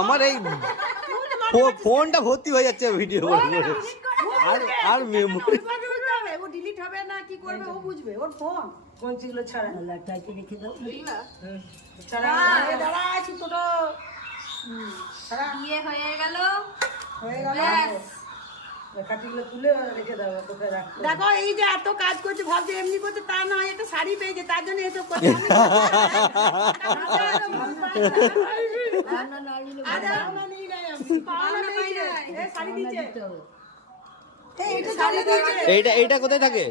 আমার এই ফোনটা ভর্তি হয়ে যাচ্ছে ভিডিও আর মেমোরি ও ডিলিট হবে না কি করবে ও বুঝবে ওর ফোন কোন ছিল ছাড়া লাইটটাকে রেখে দাও ছাড়া দাঁড়া আছি ছোট বিয়ে হয়ে গেল হয়ে গেল কাটিগুলো তুলে রেখে দাও তোকে রাখ দেখো এই যে এত কাজ করছে ভাবছে এমনি করছে তা নয় একটা শাড়ি পেয়েছে তার জন্য এসব করছে এইটা কোথায় থাকে?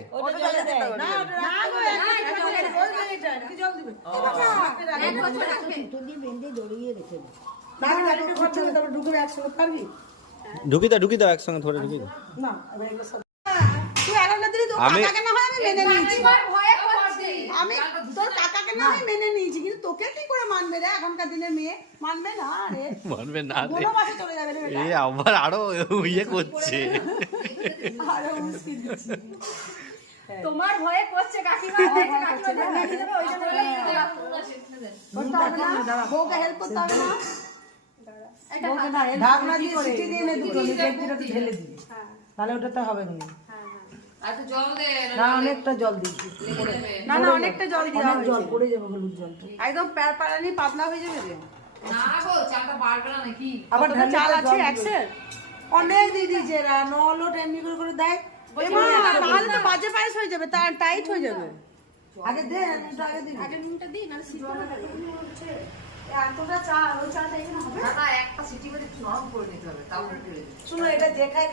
ঢুকি দাও একসঙ্গে ধরে ঢুকি দাও। আমি আমি তোর কাকাকে না মেনে নিয়েছি কিন্তু তোকে কি করে মানবে রে এখনকার দিনের মেয়ে মানবে না রে মানবে না রে। কোনো মাসে চলে যাবে রে বেটা। এ আবার আরো ইয়ে করছে। আরো মুশকিল দিচ্ছে। তোমার ভয়ে করছে কাকিমা বউকে হেল্প করতে হবে না ঢাকনা দিয়ে সিটি দিয়ে নে দুটো নিচেটা ঢেলে দিবি তাহলে ওটা তো হবে না না অনেকটা জল দিবি না না অনেকটা জল দিও অনেক জল পড়ে যাবে হলুদ জলটা একদম প্যার পারানি পাতলা হয়ে যাবে রে আবার তোর চাল আছে একসের অনেক দিয়ে দিয়েছে এরা নলোট এমনি করে দেয় এমা তাহলে তো বাজে পায়েস হয়ে যাবে তার টাইট হয়ে যাবে আগে দে নুনটা আগে দিবি আগে নুনটা দিই না এতটা চাল ওই চালটা এখানে হবে শোনো এটা যে খায়